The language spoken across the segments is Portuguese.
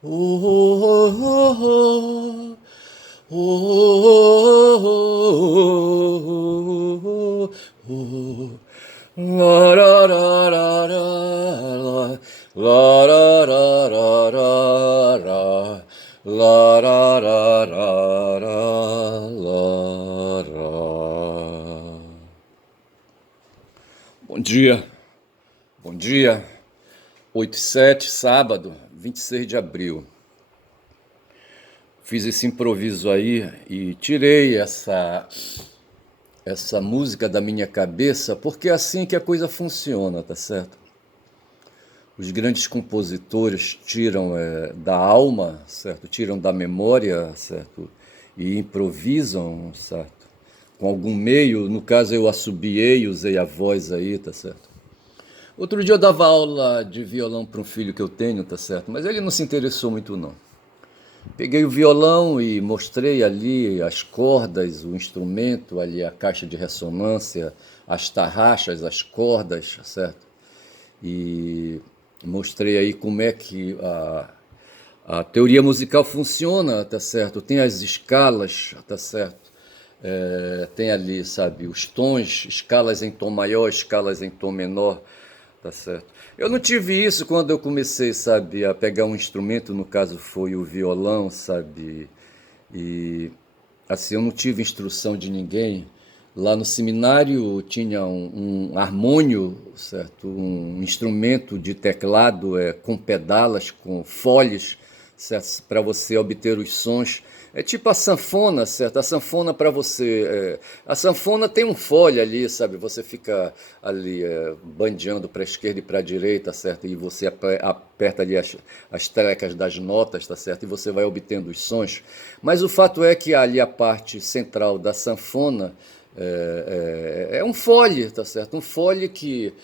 Oh, oh, oh, oh, oh. La ra ra ra ra la ra ra ra ra ra la ra ra ra ra la ra. Bom dia, 8/7, sábado, 26 de abril. Fiz esse improviso aí e tirei essa música da minha cabeça, porque é assim que a coisa funciona, tá certo? Os grandes compositores tiram da alma, certo? Tiram da memória, certo? E improvisam, certo? Com algum meio, no caso eu assobiei, usei a voz aí, tá certo? Outro dia eu dava aula de violão para um filho que eu tenho, tá certo? Mas ele não se interessou muito não. Peguei o violão e mostrei ali as cordas, o instrumento, ali a caixa de ressonância, as tarraxas, as cordas, certo? E mostrei aí como é que a teoria musical funciona, tá certo? Tem as escalas, tá certo? Tem ali, sabe, os tons, escalas em tom maior, escalas em tom menor, tá certo? Eu não tive isso quando eu comecei, sabe, a pegar um instrumento, no caso foi o violão, sabe? E assim, eu não tive instrução de ninguém. Lá no seminário tinha um harmônio, certo? Um instrumento de teclado com pedalas, com folhas, certo? Para você obter os sons. É tipo a sanfona, certo? A sanfona para você. A sanfona tem um fole ali, sabe? Você fica ali bandeando para a esquerda e para a direita, certo? E você aperta ali as teclas das notas, tá certo? E você vai obtendo os sons. Mas o fato é que ali a parte central da sanfona é um fole, tá certo? Um fole que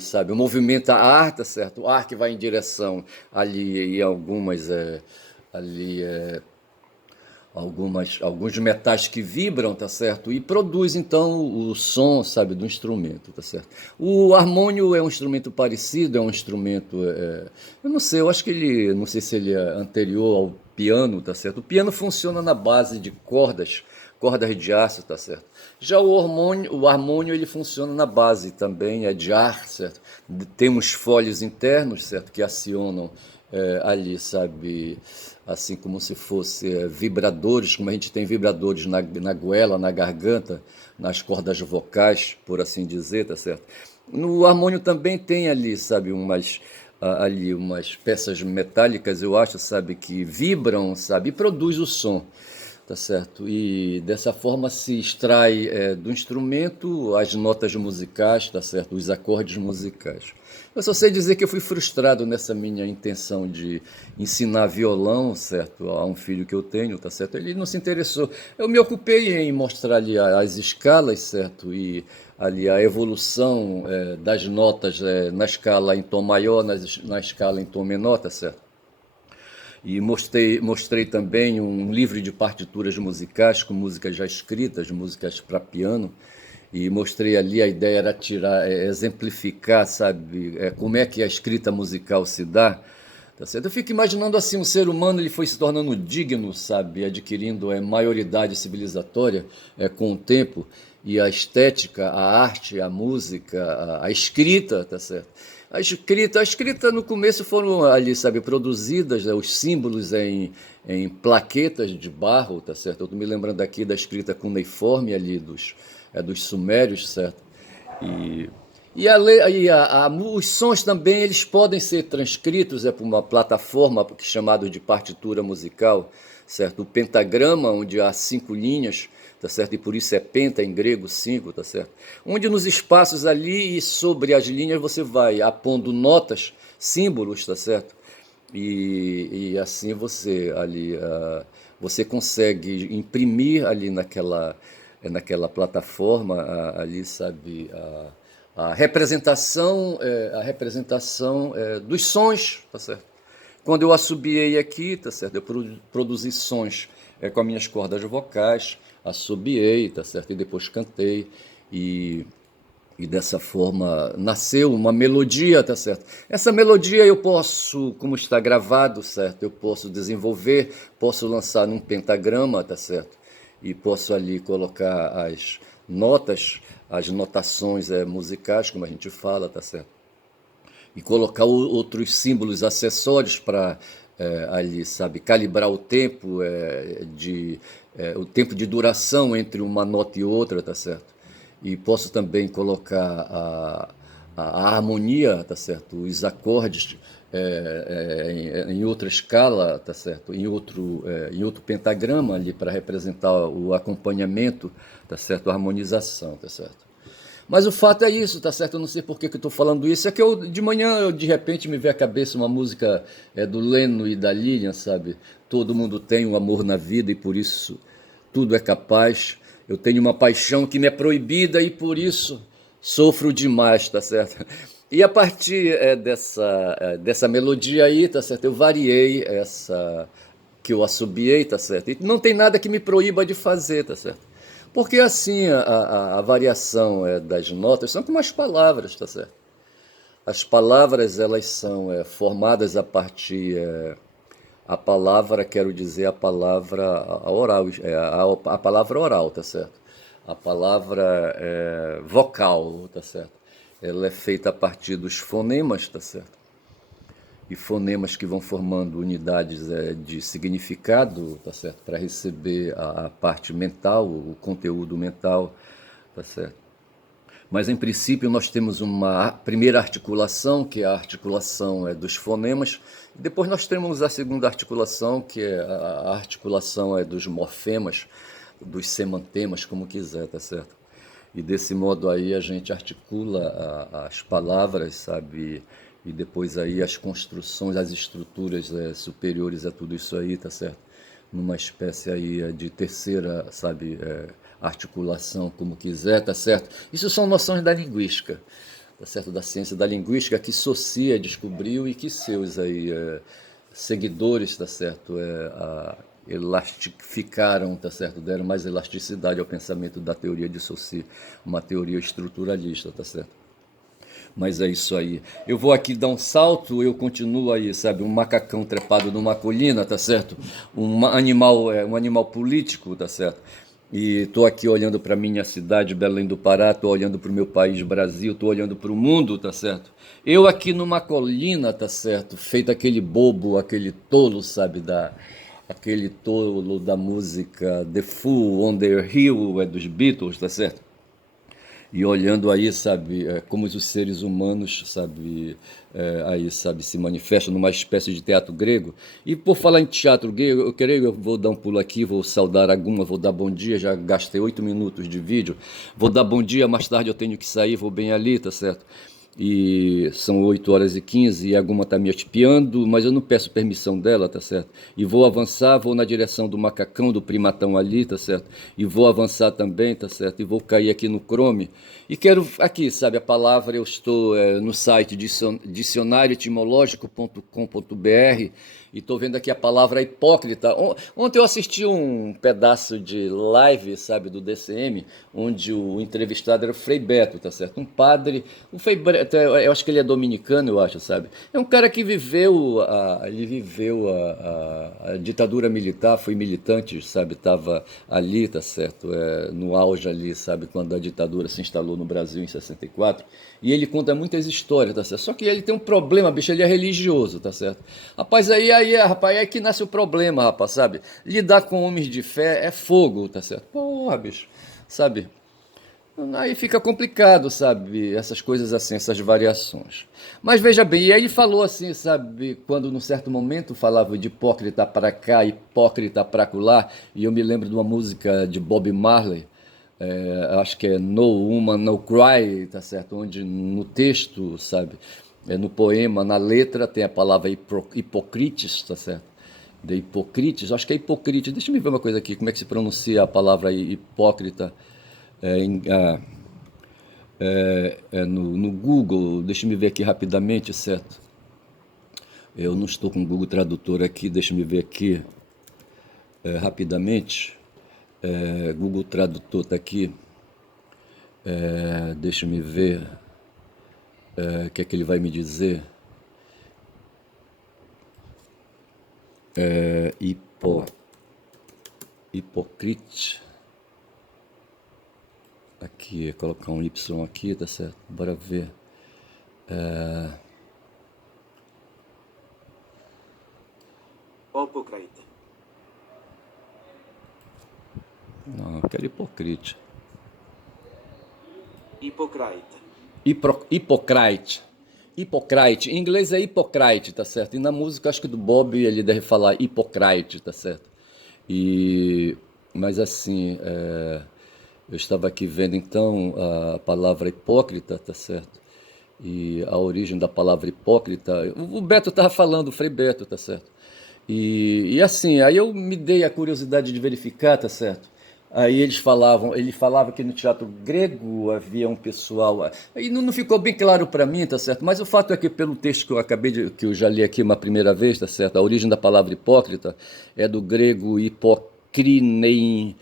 sabe, movimenta ar, tá certo? O ar que vai em direção ali e algumas ali alguns metais que vibram, tá certo? E produz então o som, sabe, do instrumento, tá certo? O harmônio é um instrumento parecido, é um instrumento, eu não sei, eu acho que ele, não sei se ele é anterior ao piano, tá certo? O piano funciona na base de cordas de aço, tá certo? Já o harmônio ele funciona na base também, é de ar, certo? Tem uns folhos internos, certo, que acionam ali, sabe, assim como se fosse vibradores, como a gente tem vibradores na goela, na garganta, nas cordas vocais, por assim dizer, tá certo? No harmônio também tem ali, sabe, ali umas peças metálicas, eu acho, sabe, que vibram, sabe, e produz o som, tá certo? E dessa forma se extrai do instrumento as notas musicais, tá certo? Os acordes musicais. Eu só sei dizer que eu fui frustrado nessa minha intenção de ensinar violão, certo? A um filho que eu tenho, tá certo? Ele não se interessou. Eu me ocupei em mostrar ali as escalas, certo? E ali a evolução das notas na escala em tom maior, na escala em tom menor, tá certo? E mostrei também um livro de partituras musicais com músicas já escritas, músicas para piano. E mostrei ali, a ideia era tirar, exemplificar, sabe, como é que a escrita musical se dá. Tá certo? Eu fico imaginando assim, um ser humano ele foi se tornando digno, sabe, adquirindo maioridade civilizatória com o tempo, e a estética, a arte, a música, a escrita, tá certo? A escrita no começo foram ali, sabe, produzidas, os símbolos em plaquetas de barro, tá certo? Eu tô me lembrando aqui da escrita cuneiforme ali dos sumérios, certo? E, os sons também eles podem ser transcritos por uma plataforma chamada de partitura musical, certo? O pentagrama, onde há 5 linhas, tá certo? E por isso é penta em grego, 5, tá certo? Onde nos espaços ali e sobre as linhas você vai apondo notas, símbolos, tá certo? E assim você consegue imprimir ali naquela plataforma ali, sabe, a representação dos sons, tá certo? Quando eu assobiei aqui, tá certo? Eu produzi sons com as minhas cordas vocais, assobiei, tá certo? E depois cantei e E dessa forma nasceu uma melodia, tá certo? Essa melodia eu posso, como está gravado, certo? Eu posso desenvolver, posso lançar num pentagrama, tá certo? E posso ali colocar as notas, as notações musicais, como a gente fala, tá certo? E colocar outros símbolos acessórios para ali, sabe, calibrar o tempo o tempo de duração entre uma nota e outra, tá certo? E posso também colocar a harmonia, tá certo? Os acordes em outra escala, tá certo? Em outro pentagrama ali para representar o acompanhamento, tá certo? A harmonização, tá certo? Mas o fato é isso, tá certo? Eu não sei por que eu estou falando isso. É que de manhã, de repente, me veio à cabeça uma música do Leno e da Lilian, sabe? Todo mundo tem um amor na vida e por isso tudo é capaz. Eu tenho uma paixão que me é proibida e por isso sofro demais, tá certo? E a partir dessa melodia aí, tá certo? Eu variei que eu assobiei, tá certo? E não tem nada que me proíba de fazer, tá certo? Porque assim a variação das notas são como as palavras, tá certo? As palavras elas são formadas a partir a palavra, quero dizer a palavra oral, a palavra oral, tá certo? A palavra vocal, tá certo? Ela é feita a partir dos fonemas, tá certo? E fonemas que vão formando unidades de significado, tá certo? Para receber a parte mental, o conteúdo mental, tá certo? Mas em princípio nós temos uma primeira articulação, que é a articulação dos fonemas, e depois nós temos a segunda articulação, que é a articulação dos morfemas, dos semantemas, como quiser, tá certo? E desse modo aí a gente articula as palavras, sabe? E depois aí as construções, as estruturas superiores a tudo isso aí, tá certo? Numa espécie aí de terceira, sabe, articulação, como quiser, tá certo? Isso são noções da linguística, tá certo? Da ciência da linguística que Saussure descobriu e que seus aí seguidores, tá certo? Elastificaram, tá certo? Deram mais elasticidade ao pensamento da teoria de Saussure, uma teoria estruturalista, tá certo? Mas é isso aí. Eu vou aqui dar um salto, eu continuo aí, sabe, um macacão trepado numa colina, tá certo? Um animal político, tá certo? E tô aqui olhando para minha cidade, Belém do Pará, tô olhando para o meu país, Brasil, tô olhando para o mundo, tá certo? Eu aqui numa colina, tá certo? Feito aquele bobo, aquele tolo, sabe, aquele tolo da música The Fool on the Hill, dos Beatles, tá certo? E olhando aí, sabe, como os seres humanos, sabe, aí, sabe, se manifestam numa espécie de teatro grego. E por falar em teatro grego, eu vou dar um pulo aqui, vou saudar alguma, vou dar bom dia, já gastei 8 minutos de vídeo. Vou dar bom dia, mais tarde eu tenho que sair, vou bem ali, tá certo? E são 8h15 e alguma tá me espiando, mas eu não peço permissão dela, tá certo? E vou avançar, vou na direção do macacão, do primatão ali, tá certo? E vou avançar também, tá certo? E vou cair aqui no Chrome. E quero aqui, sabe, a palavra, eu estou no site dicionarioetimológico.com.br e estou vendo aqui a palavra hipócrita. Ontem eu assisti um pedaço de live, sabe, do DCM, onde o entrevistado era o Frei Beto, tá certo? Um padre, o Frei Beto, eu acho que ele é dominicano, eu acho, sabe? É um cara que ele viveu a ditadura militar, foi militante, sabe? Tava ali, tá certo? No auge ali, sabe? Quando a ditadura se instalou no Brasil em 64. E ele conta muitas histórias, tá certo? Só que ele tem um problema, bicho, ele é religioso, tá certo? Rapaz, rapaz, aí que nasce o problema, rapaz, sabe? Lidar com homens de fé é fogo, tá certo? Porra, bicho, sabe? Aí fica complicado, sabe? Essas coisas assim, essas variações. Mas veja bem, e aí ele falou assim, sabe? Quando num certo momento falava de hipócrita para cá, hipócrita para lá, e eu me lembro de uma música de Bob Marley, acho que é No Woman, No Cry, tá certo? Onde no texto, sabe? No poema, na letra, tem a palavra hipocrites, tá certo? De Hipócrites, acho que é Hipócrites. Deixa eu ver uma coisa aqui, como é que se pronuncia a palavra hipócrita é, em- ah, no Google. Deixa eu ver aqui rapidamente, certo? Eu não estou com o Google Tradutor aqui, deixa eu ver aqui rapidamente. Google Tradutor está aqui. Deixa-me ver o que é que ele vai me dizer. É, hipocrite. Aqui, colocar um Y aqui, tá certo? Bora ver. Opocrite. Não, eu quero hipocrite. Hipocrite. Hipocrate. Hipocrate. Em inglês é Hipocrate, tá certo? E na música, acho que do Bob, ele deve falar Hipocrate, tá certo? E, mas assim, eu estava aqui vendo então a palavra hipócrita, tá certo? E a origem da palavra hipócrita. O Beto estava falando, o Frei Beto, tá certo? E assim, aí eu me dei a curiosidade de verificar, tá certo? Aí ele falava que no teatro grego havia um pessoal, aí não ficou bem claro para mim, tá certo? Mas o fato é que pelo texto que eu que eu já li aqui uma primeira vez, tá certo? A origem da palavra hipócrita é do grego hipocrinein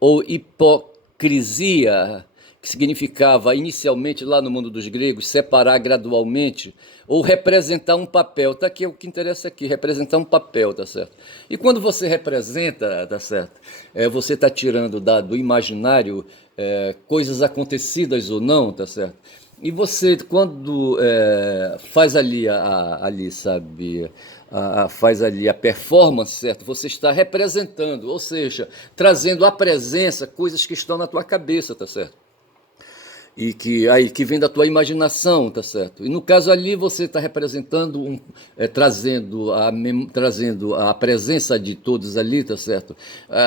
ou hipocrisia, que significava inicialmente lá no mundo dos gregos separar gradualmente ou representar um papel. Tá aqui o que interessa aqui, representar um papel, tá certo? E quando você representa, tá certo? Você está tirando do imaginário coisas acontecidas ou não, tá certo? E você, quando faz ali, sabe, faz ali a performance, certo? Você está representando, ou seja, trazendo à presença coisas que estão na tua cabeça, tá certo? E que vem da tua imaginação, tá certo? E no caso ali você está representando trazendo a presença de todos ali, tá certo?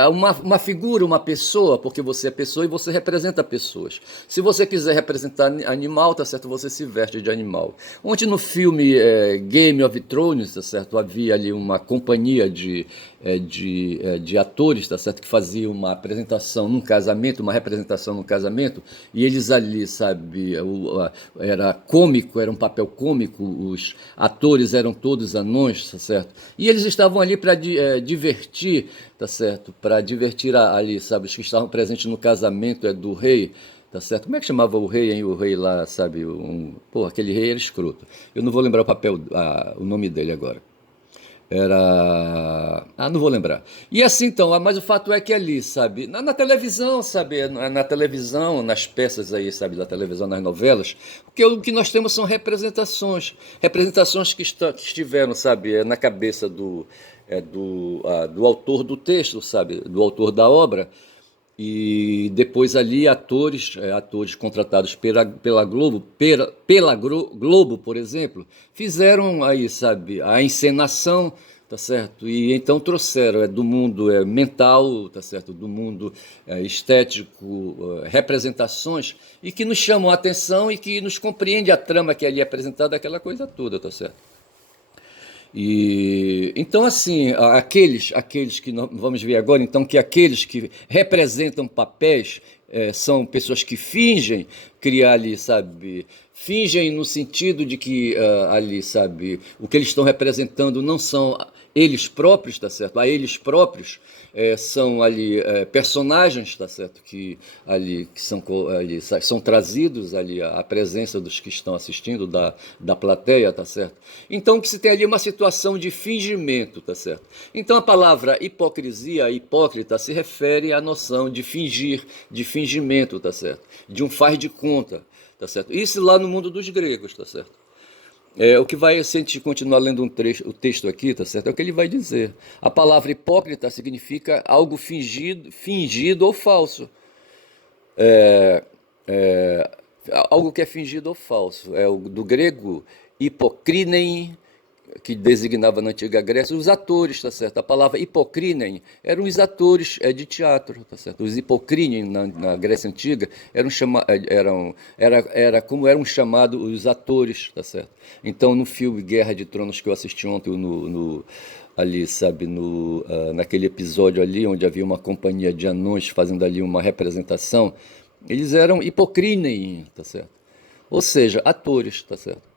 Uma figura, uma pessoa, porque você é pessoa e você representa pessoas. Se você quiser representar animal, tá certo? Você se veste de animal. Ontem no filme Game of Thrones, tá certo? Havia ali uma companhia de atores, tá certo? Que faziam uma apresentação num casamento, uma representação num casamento, e eles ali, sabe, era cômico, era um papel cômico, os atores eram todos anões, tá certo? E eles estavam ali para divertir, tá certo? Para divertir ali, sabe, os que estavam presentes no casamento do rei. Tá certo? Como é que chamava o rei, hein? O rei lá, sabe? Pô, aquele rei era escroto. Eu não vou lembrar o nome dele agora. Era. Ah, não vou lembrar. E assim então, mas o fato é que ali, sabe, na televisão, sabe, na televisão, nas peças aí, sabe, da televisão, nas novelas, o que nós temos são representações. Representações que estiveram, sabe, na cabeça do autor do texto, sabe, do autor da obra. E depois ali atores contratados pela Globo, Globo, por exemplo, fizeram aí, sabe, a encenação, tá certo? E então trouxeram do mundo mental, tá certo? Do mundo estético, representações e que nos chamam a atenção e que nos compreende a trama que ali é apresentada, aquela coisa toda, tá certo? E então assim, aqueles que nós vamos ver agora, então que aqueles que representam papéis são pessoas que fingem criar ali, sabe, fingem no sentido de que ali, sabe, o que eles estão representando não são eles próprios, tá certo? A eles próprios são ali personagens, tá certo? Que ali que são ali são trazidos ali à presença dos que estão assistindo da plateia, tá certo? Então que se tem ali uma situação de fingimento, tá certo? Então a palavra hipocrisia, hipócrita, se refere à noção de fingir, de fingimento, tá certo? De um faz de conta, tá certo? Isso lá no mundo dos gregos, tá certo? O que vai, se a gente continuar lendo o texto aqui, tá certo? É o que ele vai dizer. A palavra hipócrita significa algo fingido ou falso. Algo que é fingido ou falso. É do grego hipocrinein, que designava na antiga Grécia os atores, tá certo? A palavra hipocrinein eram os atores de teatro, tá certo? Os hipocrinein na Grécia antiga era como eram chamados os atores, tá certo? Então no filme Guerra de Tronos que eu assisti ontem ali, sabe, naquele episódio ali onde havia uma companhia de anões fazendo ali uma representação, eles eram hipocrinein, tá certo? Ou seja, atores, tá certo?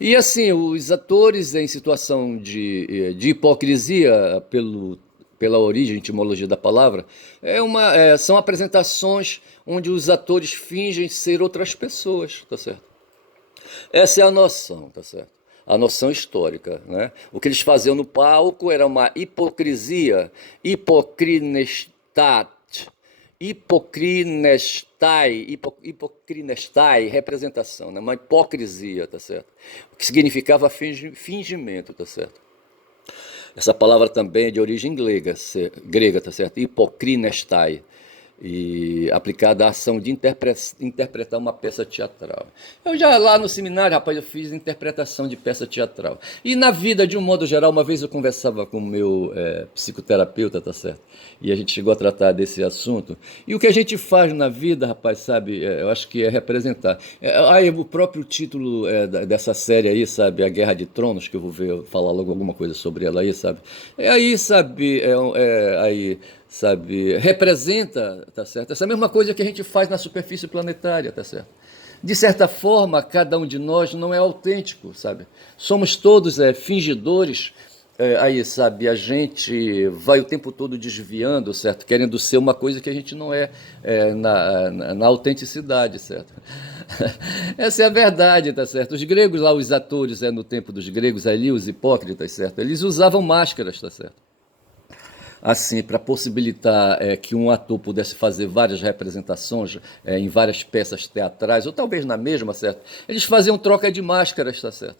E assim, os atores em situação de hipocrisia pela origem, etimologia da palavra, são apresentações onde os atores fingem ser outras pessoas, tá certo? Essa é a noção, tá certo? A noção histórica, né? O que eles faziam no palco era uma hipocrisia, hipocrinestat, hipocrinestai, representação, né? Uma hipocrisia, tá certo? O que significava fingimento, tá certo? Essa palavra também é de origem grega, tá certo? Hipocrinestai, e aplicada à ação de interpretar uma peça teatral. Eu já lá no seminário, rapaz, eu fiz interpretação de peça teatral. E na vida, de um modo geral, uma vez eu conversava com o meu psicoterapeuta, tá certo? E a gente chegou a tratar desse assunto. E o que a gente faz na vida, rapaz, sabe, eu acho que é representar. Aí o próprio título dessa série aí, sabe, A Guerra de Tronos, que eu vou ver, falar logo alguma coisa sobre ela aí, sabe? É aí, sabe, aí sabe, representa, tá certo? Essa mesma coisa que a gente faz na superfície planetária, tá certo? De certa forma, cada um de nós não é autêntico, sabe? Somos todos fingidores, aí, sabe, a gente vai o tempo todo desviando, certo? Querendo ser uma coisa que a gente não é, na autenticidade, certo? Essa é a verdade, tá certo? Os gregos lá, os atores, no tempo dos gregos ali, os hipócritas, certo? Eles usavam máscaras, tá certo? Assim, para possibilitar que um ator pudesse fazer várias representações em várias peças teatrais, ou talvez na mesma, certo? Eles faziam troca de máscaras, tá certo?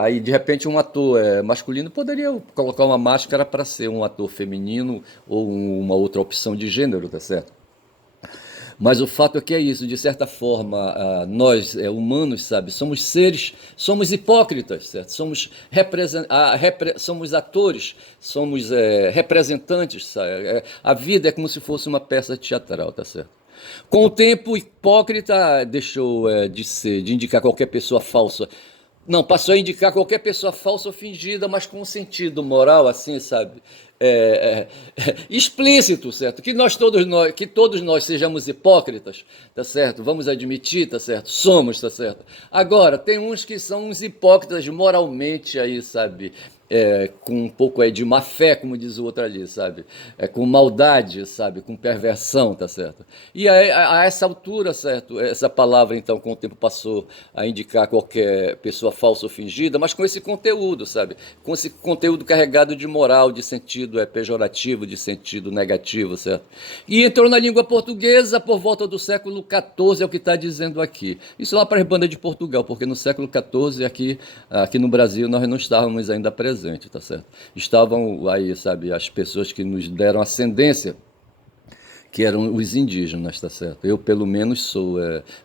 Aí, de repente, um ator masculino poderia colocar uma máscara para ser um ator feminino ou uma outra opção de gênero, tá certo? Mas o fato é que é isso, de certa forma, nós humanos, sabe, somos seres, somos hipócritas, certo? Somos atores, somos representantes, sabe? A vida é como se fosse uma peça teatral, tá certo? Com o tempo, hipócrita deixou de ser, de indicar qualquer pessoa falsa. Não, passou a indicar qualquer pessoa falsa ou fingida, mas com um sentido moral, assim, sabe? Explícito, certo? Que todos nós sejamos hipócritas, tá certo? Vamos admitir, tá certo? Somos, tá certo? Agora, tem uns que são uns hipócritas moralmente aí, sabe? Com um pouco de má fé, como diz o outro ali, sabe? Com maldade, sabe? Com perversão, tá certo? E a essa altura, certo? Essa palavra, então, com o tempo passou a indicar qualquer pessoa falsa ou fingida, mas com esse conteúdo, sabe? Com esse conteúdo carregado de moral, de sentido pejorativo, de sentido negativo, certo? E entrou na língua portuguesa por volta do século XIV, é o que está dizendo aqui. Isso lá para as bandas de Portugal, porque no século XIV, aqui no Brasil, nós não estávamos ainda presentes, tá certo? Estavam aí, sabe, as pessoas que nos deram ascendência, que eram os indígenas, tá certo? Eu, pelo menos,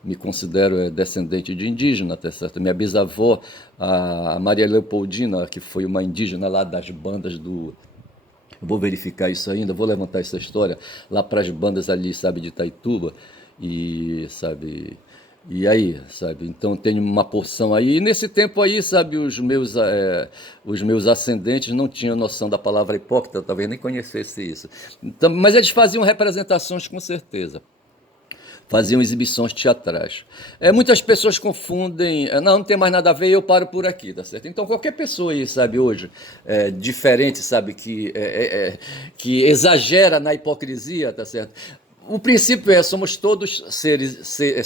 me considero descendente de indígena, tá certo? Minha bisavó, a Maria Leopoldina, que foi uma indígena lá das bandas do... Vou verificar isso ainda, vou levantar essa história lá para as bandas ali, sabe, de Itaituba, e, sabe... E aí, sabe? Então tenho uma porção aí. E nesse tempo aí, sabe, os meus ascendentes não tinham noção da palavra hipócrita, talvez nem conhecesse isso. Então, mas eles faziam representações com certeza. Faziam exibições teatrais. Muitas pessoas confundem, não tem mais nada a ver, eu paro por aqui, tá certo? Então qualquer pessoa aí, sabe, hoje, diferente, sabe, que exagera na hipocrisia, tá certo? O princípio somos todos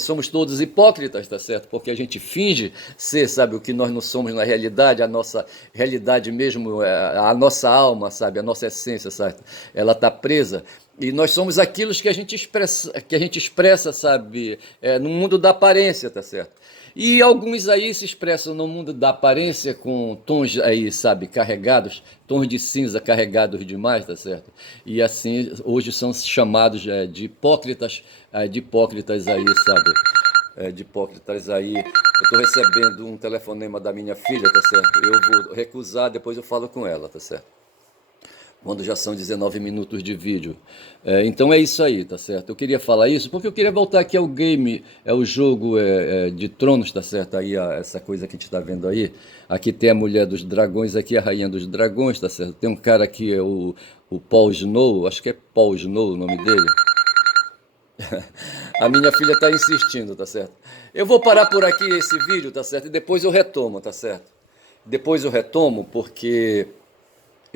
somos todos hipócritas, tá certo? Porque a gente finge ser, sabe, o que nós não somos na realidade, a nossa realidade mesmo, a nossa alma, sabe, a nossa essência, sabe? Ela está presa. E nós somos aquilo que a gente expressa, sabe, no mundo da aparência, tá certo? E alguns aí se expressam no mundo da aparência com tons aí, sabe, carregados, tons de cinza carregados demais, tá certo? E assim, hoje são chamados de hipócritas aí, sabe? De hipócritas aí. Eu estou recebendo um telefonema da minha filha, tá certo? Eu vou recusar, depois eu falo com ela, tá certo? Quando já são 19 minutos de vídeo. Então é isso aí, tá certo? Eu queria falar isso porque eu queria voltar aqui ao game, o jogo de tronos, tá certo? Aí essa coisa que a gente tá vendo aí. Aqui tem a mulher dos dragões, aqui a rainha dos dragões, tá certo? Tem um cara aqui, o Paul Snow, acho que é Paul Snow o nome dele. A minha filha está insistindo, tá certo? Eu vou parar por aqui esse vídeo, tá certo? E depois eu retomo, tá certo? Depois eu retomo porque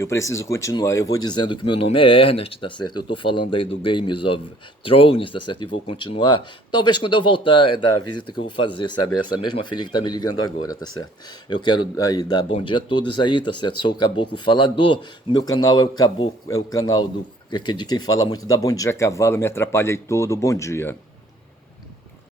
Eu preciso continuar. Eu vou dizendo que meu nome é Ernest, tá certo? Eu estou falando aí do Games of Thrones, tá certo? E vou continuar. Talvez quando eu voltar da visita que eu vou fazer, sabe? Essa mesma filha que tá me ligando agora, tá certo? Eu quero aí dar bom dia a todos aí, tá certo? Sou o Caboclo Falador. O meu canal é o Caboclo, é o canal de quem fala muito da Bom Dia Cavalo, me atrapalhei todo. Bom dia.